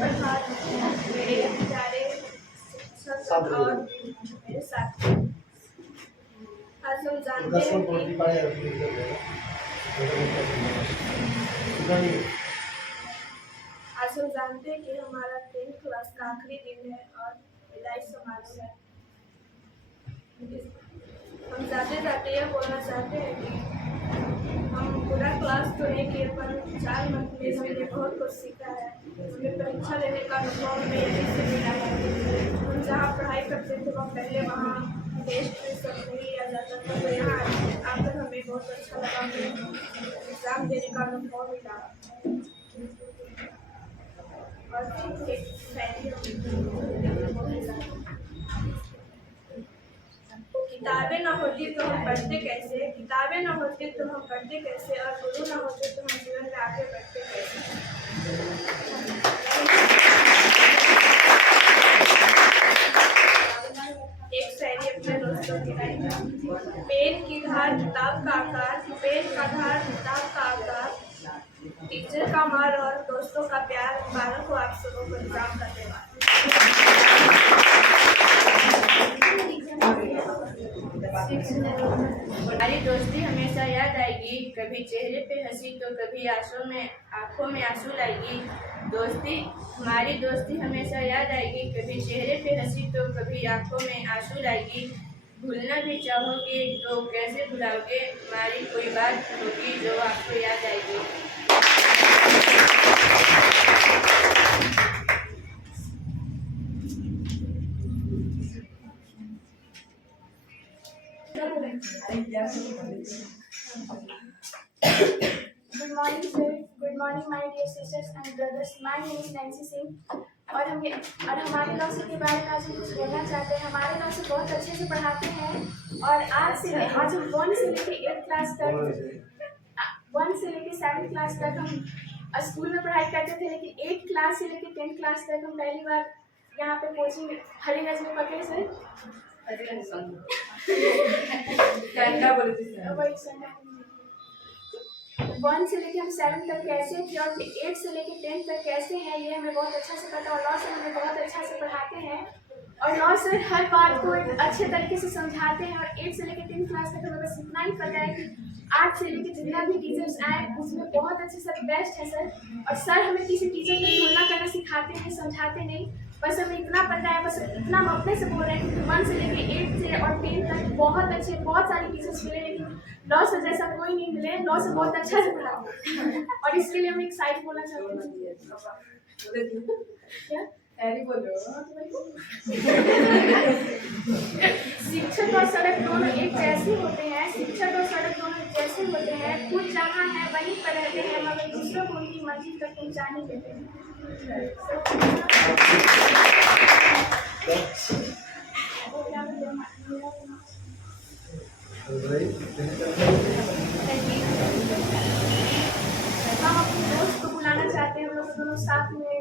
प्रभात मेरे प्यारे शिक्षक और मेरे साथी। आज हम जानते हैं कि हमारा 10th क्लास का आखिरी दिन है और विदाई समारोह है। हम जाते यह बोलना चाहते हैं कि हम पूरा क्लास तो नहीं किए पर 4 मंथ में हमने बहुत कुछ सीखा है। हमें परीक्षा लेने का अनुभव हमें यहीं से मिला है। हम जहाँ पढ़ाई करते थे वह पहले वहाँ टेस्ट में सब नहीं लिया जाता था, तो यहाँ आकर हमें बहुत अच्छा लगा। हमें एग्ज़ाम देने का अनुभव मिला और किताबें ना होती तो हम पढ़ते कैसे, किताबें ना होती तो हम पढ़ते कैसे, और गुरु ना होते तो हम जीवन में आगे बढ़ते कैसे। एक शायरी अपने दोस्तों की राय। पेन की धार किताब का आकार, पेन का धार किताब का आकार, टीचर का मार और दोस्तों का प्यार, 12 को आप सबों को एग्जाम का त्योहार। हमारी दोस्ती हमेशा याद आएगी, कभी चेहरे पे हंसी तो कभी आंखों में आंसू लाएगी। हमारी दोस्ती हमेशा याद आएगी, कभी चेहरे पे हंसी तो कभी आंखों में आंसू लाएगी। भूलना भी चाहोगे तो कैसे भुलाओगे, हमारी कोई बात होगी जो आपको याद आएगी। Good morning sir, good morning my dear sisters and brothers. My name is Nancy Singh और हमारे लॉ के बारे में आज हम कुछ बोलना चाहते हैं। हमारे लॉ से बहुत अच्छे से पढ़ाते हैं और आज हम 1 से लेकर 8 क्लास तक 1 से लेकर 7 क्लास तक हम स्कूल में पढ़ाई करते थे, लेकिन 8 क्लास से लेकर 10 क्लास तक हम पहली बार यहाँ पे कोचिंग हरिगंज में पकड़े सर। वन से लेके हम 7 तक कैसे थे और 8 से लेके 10 तक कैसे हैं, ये हमें बहुत अच्छा से पता। और लॉ सर हमें बहुत अच्छा से पढ़ाते हैं और लॉ सर हर बात को एक अच्छे तरीके से समझाते हैं। और 8 से लेके 10 क्लास तक हमें बस इतना ही पता है कि 8 से लेके जितना भी टीचर्स आए उसमें बहुत अच्छे सर बेस्ट है सर। और सर हमें किसी टीचर की तुलना करना सिखाते हैं, समझाते नहीं, बस हमें इतना पता है। बस इतना हम अपने से बोल रहे हैं कि 1 से लेके 8 से और 10 तक बहुत सारे टीचर्स मिले, लेकिन लॉ से जैसा कोई नहीं मिले। लॉ से बहुत अच्छा से पढ़ा और इसके लिए हम एक साइड बोलना चाहते हैं। क्या शिक्षक और सड़क दोनों एक जैसे होते हैं, शिक्षक और सड़क दोनों एक जैसे होते हैं। खुद जहाँ है वहीं पर रहते हैं, मगर दूसरों को उनकी मंजिल तक पहुँचा नहीं देते हैं। हम अपने दोस्त को बुलाना चाहते हैं, हम लोग दोनों साथ में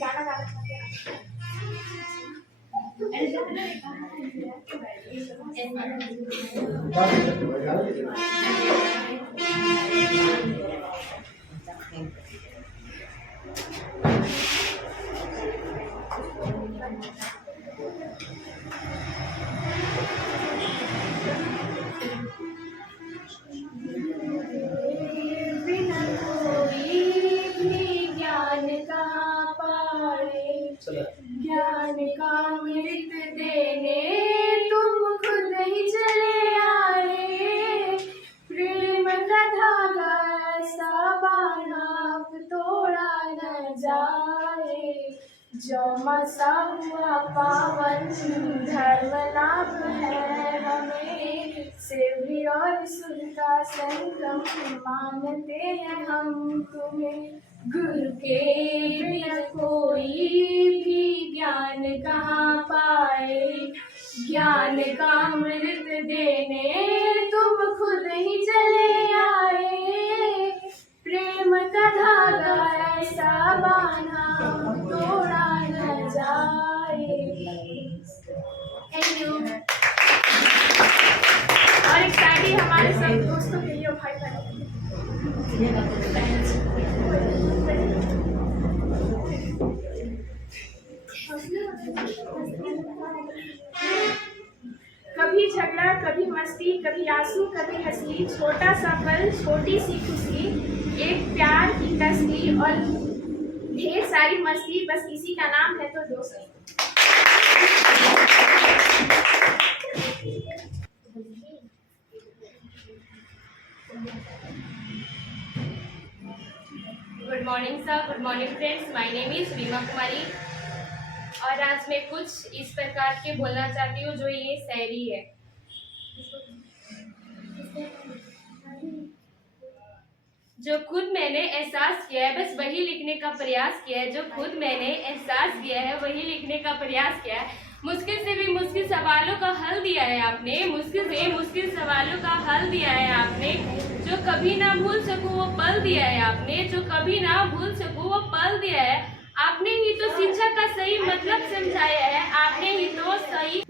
गाना गाना चाहते हैं। ज्ञान का अमृत देने तुम खुद ही चले आए, प्रेम का धागा ऐसा बांधा अब तोड़ा न जाए। जो मसा हुआ पावन धर्म लाभ है हमें, सेवी और सुर का संगम मानते हैं हम तुम्हें। गुरु के बिना कोई भी ज्ञान कहाँ पाए, ज्ञान का अमृत देने तुम खुद ही चले आए, प्रेम का धागा ऐसा बांधा तोड़ा न जाए। Thank you. और एक शायरी हमारे सब दोस्तों के लिए भाई बहन कभी आंसू कभी हंसी, छोटा सा पल छोटी सी खुशी, एक प्यार की कश्ती और ढेर सारी मस्ती, बस इसी का नाम है तो दोस्ती। Good morning sir, good morning friends, my name is Reema Kumari और आज मैं कुछ इस प्रकार के बोलना चाहती हूँ जो ये शायरी है। जो खुद मैंने एहसास किया है बस वही लिखने का प्रयास किया है, जो खुद मैंने एहसास किया है वही लिखने का प्रयास किया है। मुश्किल से भी मुश्किल सवालों का हल दिया है आपने, मुश्किल से मुश्किल सवालों का हल दिया है आपने, जो कभी ना भूल सकूं वो पल दिया है आपने, जो कभी ना भूल सकूं वो पल दिया है आपने ही तो शिक्षा का सही मतलब समझाया है, आपने ही तो सही।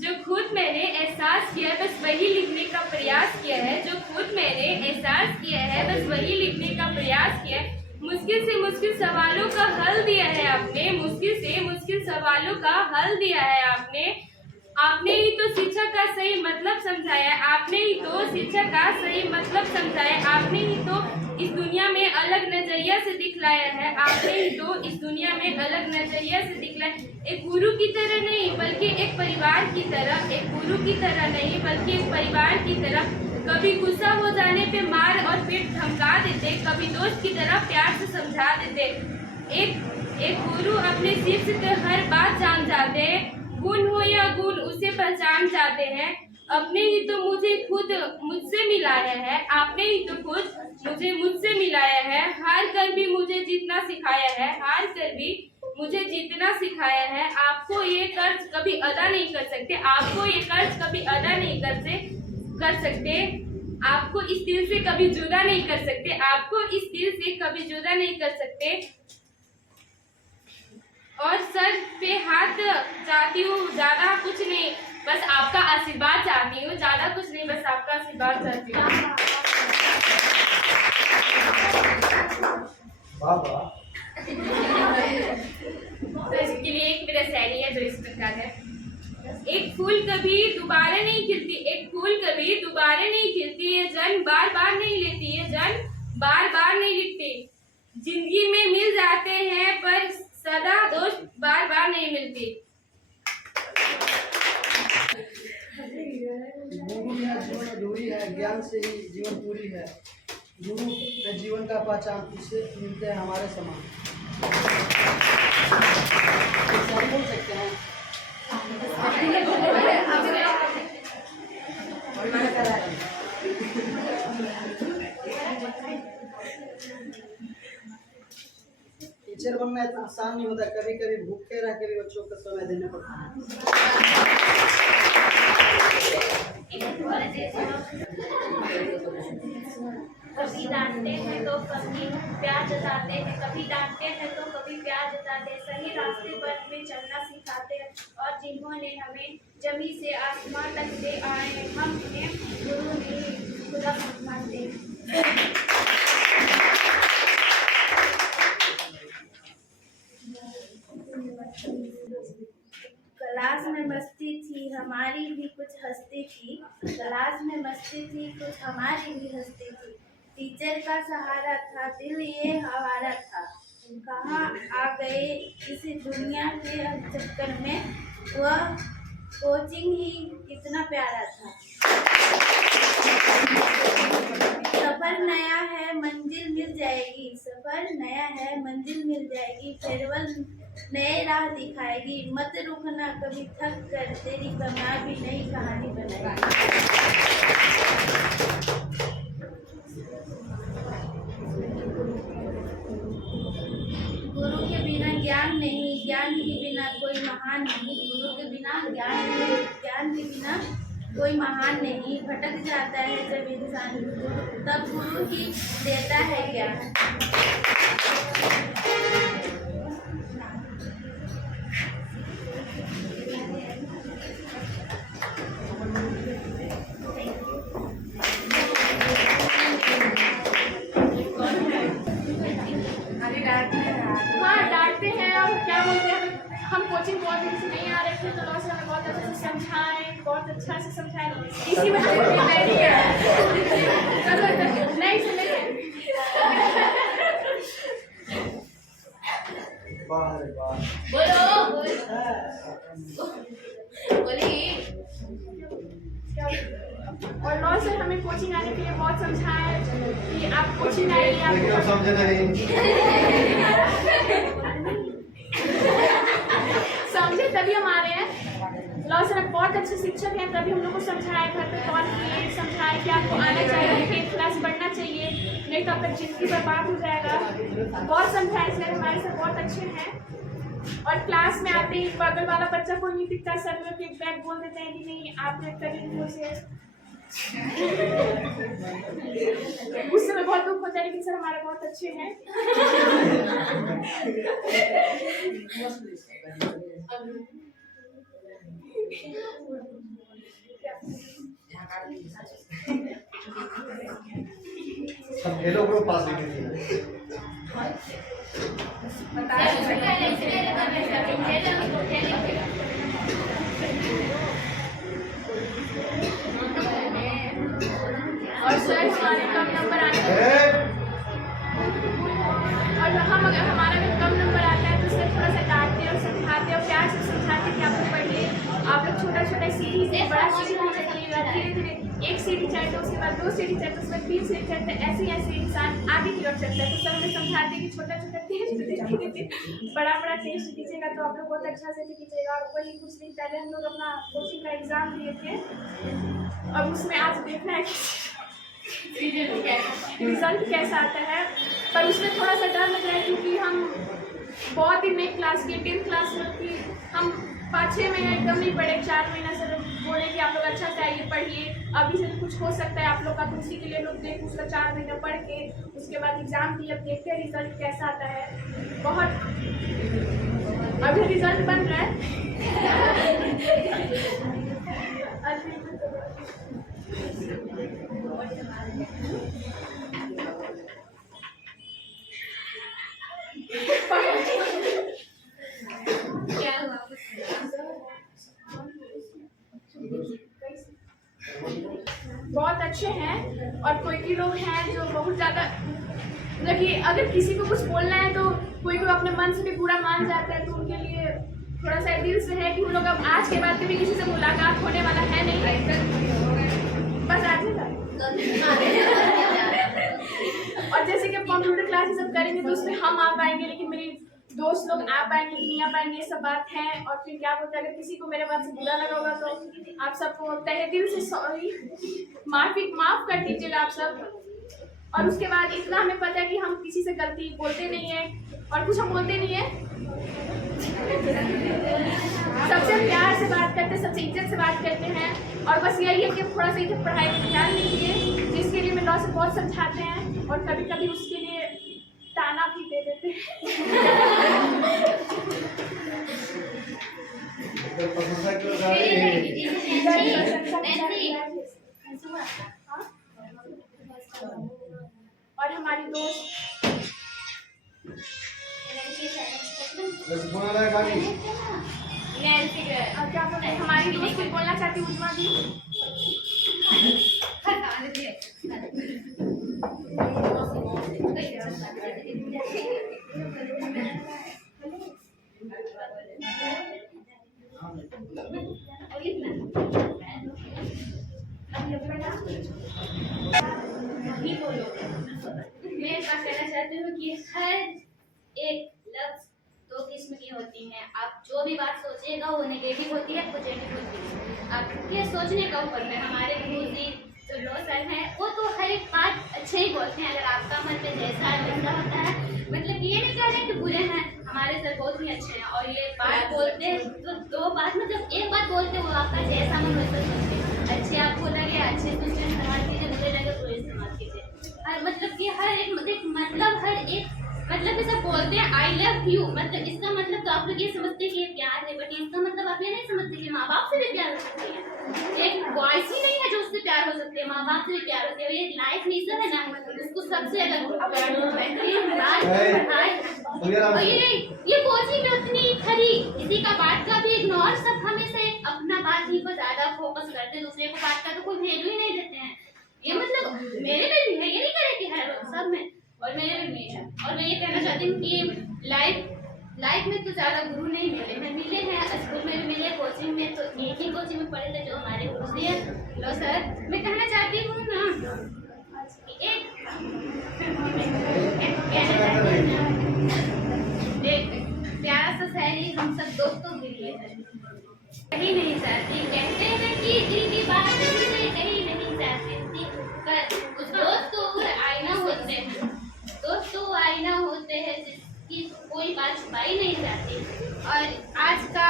जो खुद मैंने एहसास किया है बस वही लिखने का प्रयास किया है, जो खुद मैंने एहसास किया है बस वही लिखने का प्रयास किया है। मुश्किल से मुश्किल सवालों का हल दिया है आपने, मुश्किल से मुश्किल सवालों का हल दिया है आपने, आपने ही तो शिक्षा का सही मतलब समझाया है, आपने ही तो शिक्षा का सही मतलब समझाया, आपने ही तो इस दुनिया में अलग नजरिया से दिखलाया है, आपने ही तो इस दुनिया में अलग नजरिया से दिखलाया। एक गुरु की तरह नहीं बल्कि एक परिवार की तरह, एक गुरु की तरह नहीं बल्कि एक परिवार की तरह, कभी गुस्सा हो जाने पे मार और पीठ धमका देते, कभी दोस्त की तरह प्यार से समझा देते। एक गुरु अपने शिष्य से हर बात जान जाते हैं, गुण हो या गुण उसे पहचान जाते हैं। अपने ही तो मुझे खुद मुझसे मिलाया है, आपने ही तो खुद मुझे मुझसे मिलाया है, हार कर भी मुझे जितना सिखाया है, हार कर भी मुझे जितना सिखाया है। आपको ये कर्ज कभी अदा नहीं कर सकते, आपको ये कर्ज कभी अदा नहीं कर सकते, आपको इस दिल से कभी जुदा नहीं कर सकते, आपको इस दिल से कभी जुदा नहीं कर सकते। और सर पे हाथ चाहती हूँ, ज्यादा कुछ नहीं, बस आपका आशीर्वाद चाहती हूँ, ज्यादा कुछ नहीं, बस आपका आशीर्वाद चाहती हूँ। तो इसके लिए एक मेरा शायरी है जो इस प्रकार है। एक फूल कभी दोबारा नहीं खिलती, एक फूल कभी दोबारा नहीं खिलती, ये जन्म बार बार नहीं लेती, ये जन्म बार बार नहीं लिखती। जिंदगी में मिल जाते हैं पर सदा दोस्त बार बार नहीं मिलती। गुरु है जीवन अधूरी है, ज्ञान से ही जीवन पूरी है, गुरु है जीवन का पहचान, उससे मिलते हैं हमारे समान। सब बोल सकते हैं। टीचर बनना इतना आसान नहीं होता, कभी कभी भूखे रह के भी बच्चों को समय देना पड़ता है। कभी डांटते हैं तो कभी प्यार जताते हैं, कभी डांटते हैं तो कभी प्यार जताते हैं, सही रास्ते पर हमें चलना सिखाते हैं, और जिन्होंने हमें जमी से आसमान तक ले आए हैं, हम उन्हें गुरु नहीं खुदा मानते हैं। क्लास में मस्ती थी हमारी भी कुछ हंसती थी, क्लास में मस्ती थी कुछ हमारी भी हंसती थी, टीचर का सहारा था दिल ये हमारा था, कहाँ आ गए इस दुनिया के चक्कर में, वह कोचिंग ही कितना प्यारा था। सफर नया है मंजिल मिल जाएगी, सफर नया है मंजिल मिल जाएगी, फेरवल नए राह दिखाएगी, मत रुकना कभी थक कर, तेरी कामयाबी नई कहानी बनाएगी। गुरु के बिना ज्ञान नहीं, ज्ञान के बिना कोई महान नहीं, गुरु के बिना ज्ञान नहीं, ज्ञान के बिना कोई महान नहीं। भटक जाता है जब इंसान, तब गुरु ही देता है ज्ञान। हाँ डांटते हैं और क्या बोलते हैं, हम कोचिंग बहुत दिन से नहीं आ रहे थे, तो लॉ सर हमें बहुत अच्छे से समझाएं, बहुत अच्छा से समझाएं। इसी वजह से मैं नहीं सुने बोलो बोली। और लॉ सर हमें कोचिंग आने के लिए बहुत समझाए कि आप कोचिंग आइए, आप समझे नहीं। समझे तभी हम आ रहे हैं। लॉ सर बहुत अच्छे शिक्षक हैं, तभी हम लोग को समझाए, घर पे कॉल किए, समझाए कि आपको आना चाहिए, 10th क्लास पढ़ना चाहिए, नहीं तो आपका जिंदगी बर्बाद हो जाएगा। बहुत समझाए सर, हमारे सर बहुत अच्छे हैं। और क्लास में आते ही बगल वाला बच्चा को नहीं दिखता, सर में फीडबैक बोल देते हैं कि नहीं आपने तरीकों से उस समय बहुत दुख होता है, लेकिन सर हमारे बहुत अच्छे हैं। सब ये लोग पास लिखे थे। और सर हमारे कम नंबर आने और हम अगर हमारा अगर कम नंबर आता है तो सर थोड़ा सा डांटते और समझाते और प्यार से समझाते कि आप लोग पढ़िए, आप लोग छोटा छोटा सीढ़ी से बड़ा सीढ़ी चढ़िएगा, धीरे धीरे एक सीढ़ी चढ़ते, उसके बाद 2 सीढ़ी चढ़ते, उसके बाद 3 सीढ़ी चढ़ते, ऐसे ऐसे इंसान आगे की ओर चलता है। तो सर हमें समझाते कि छोटा छोटा टेस्ट धीरे बड़ा बड़ा टेस्ट कीजिएगा तो आप लोग बहुत अच्छा से कीजिएगा। और वही कुछ दिन पहले हम लोग अपना कोचिंग का एग्जाम दिए थे, अब उसमें आज देखना है रिजल्ट कैसा आता है। पर उसमें थोड़ा सा डर लग रहा है क्योंकि हम बहुत दिन नई क्लास की 10th क्लास में थी, हम 5-6 महीना एकदम नहीं पढ़े, 4 महीना से बोले कि आप लोग अच्छा से आइए पढ़िए, अभी से कुछ हो सकता है आप लोग का, तो उसी के लिए लोग देख उसका 4 महीना पढ़ के उसके बाद एग्जाम दिए, अब देखते हैं रिजल्ट कैसा आता है। बहुत अभी रिजल्ट बन रहा है। क्या हुआ? बहुत अच्छे हैं। और कोई लोग हैं जो बहुत ज़्यादा मतलब कि अगर किसी को कुछ बोलना है तो कोई अपने मन से भी बुरा मान जाता है, तो उनके लिए थोड़ा सा दिल से है कि उन लोग अब आज के बाद कभी किसी से मुलाकात होने वाला है नहीं, बस आज ही था। और जैसे कि कंप्यूटर क्लासेस सब करेंगे तो उसमें हम आ पाएंगे, लेकिन मेरी दोस्त लोग आ पाएंगे कि नहीं आ पाएंगे, ये सब बात है। और फिर क्या बोलते हैं, अगर किसी को मेरे बात से बुरा लगा होगा तो आप सबको तहे दिल से सॉरी, माफ़ कर दीजिएगा आप सब। और उसके बाद इतना हमें पता है कि हम किसी से गलती बोलते नहीं है और कुछ हम बोलते नहीं है, सबसे प्यार से बात करते हैं, सबसे इज्जत से बात करते हैं। और बस यही है कि थोड़ा सा इधर पढ़ाई पर ध्यान दीजिए, जिसके लिए मैं लॉ से बहुत समझाते हैं और कभी कभी उसके लिए ताना भी दे देते हैं। और हमारी दोस्त क्या बोलते हैं, हमारी दोस्त कुछ बोलना चाहती हूँ उज्मा जी। मैं बात कहना चाहती हूँ कि हर एक लफ्ज 2 किस्म की होती हैं। आप जो भी बात सोचिएगा वो नेगेटिव होती है, पॉजिटिव होती है, आपके सोचने का ऊपर है। हमारे गुरुजी जो लॉ सर हैं वो तो हर एक बात अच्छे ही बोलते हैं, अगर आपका मन में जैसा है वैसा होता है। मतलब ये नहीं कह रहे कि बुरे हैं, हमारे सर बहुत ही अच्छे हैं। और ये बात बोलते हैं तो 2 बात, मतलब एक बात बोलते वो आपका जैसा मन वैसा सोचते, अच्छे आपको लगे अच्छे सोचते इस्तेमाल कीजिए, बुरे लगे बुरे इस्तेमाल कीजिए। हर मतलब कि हर एक मतलब हर एक मतलब जैसे बोलते हैं आई लव यू, मतलब इसका मतलब तो आप लोग ये समझते हैं कि ये प्यार है, बट इसका मतलब आप ये नहीं समझते कि माँ बाप से भी प्यार हो सकते हैं। एक बॉयज ही नहीं है जो उससे प्यार हो सकते हैं, माँ बाप से भी प्यार होते हैं। ये लाइफ मिशन है ना, उसको सबसे अलग प्यार होता है। और ये कोचिंग उतनी खरी, किसी का बात का भी इग्नोर, सब हमेशा अपना बात ही को ज्यादा फोकस करते हैं, दूसरे को बात का तो कोई वैल्यू ही नहीं देते हैं। ये मतलब मेरे में भी है, ये नहीं करे कि हर सब में, और मेरे में भी है। और मैं ये कहना चाहती हूँ कि लाइफ में तो ज्यादा गुरु नहीं मिले हैं, मिले हैं स्कूल में भी मिले, कोचिंग में तो एक ही कोचिंग में पढ़े थे जो हमारे गुरु जी हैं। लो सर, मैं कहना चाहती हूँ ना, एक प्यारा सा शायरी हम सब दोस्तों के लिए है। कहीं नहीं चाहती, कहते हैं कि दिल की बात से कहीं नहीं चाहती, कुछ दोस्त तो आईना होते हैं, दोस्त तो आईना होते हैं जिसकी कोई बात छुपाई नहीं जाती। और आज का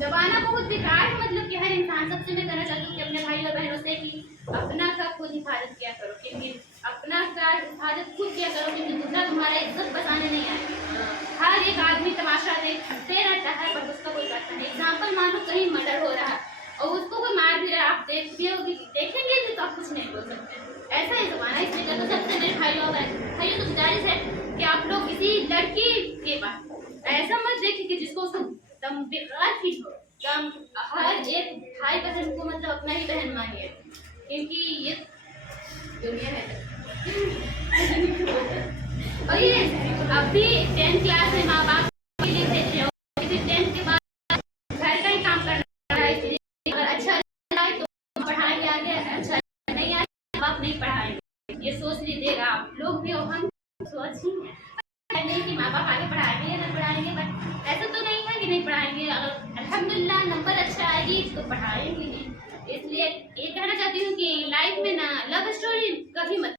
जमाना बहुत बेकार है, मतलब कि हर इंसान, सबसे मैं कहना चाहती हूँ कि अपने भाई और बहनों से कि अपना का खुद हिफाजत किया करो, क्योंकि अपना का हिफाजत खुद किया करो, क्योंकि दूसरा तुम्हारा इज्जत बचाने नहीं आएगा। हर एक आदमी तमाशा देखते रहता है पर उसका कोई करता नहीं। एग्जाम्पल मानो कहीं मर्डर हो रहा है और उसको कोई मार भी रहा है, आप देखेंगे भी तो आप कुछ नहीं बोल सकते। ऐसा ही जमाना, इसलिए तो सबसे मेरे भाइयों तो गुजारिश है कि आप लोग किसी लड़की के पास ऐसा मत देखें कि जिसको उसको दम बेकार फील हो। कम हर एक भाई बहन को मतलब अपना ही बहन मानिए, क्योंकि ये दुनिया है। और ये अभी 10th क्लास में माँ बाप के लिए भेज रहे हो, 10th के बाद घर का ही काम करना है, अगर अच्छा आए तो पढ़ाएंगे आगे, अच्छा नहीं आए बाप नहीं पढ़ाएंगे। ये सोच लीजिएगा आप लोग भी, और हम सोच ही नहीं कि माँ बाप आगे पढ़ाएंगे या नहीं पढ़ाएंगे, बट ऐसा तो नहीं है कि नहीं पढ़ाएंगे। अगर अल्हम्दुलिल्लाह नंबर अच्छा आएगी तो पढ़ाएंगे ही। इसलिए ये कहना चाहती हूँ कि लाइफ में ना लव स्टोरी कभी मत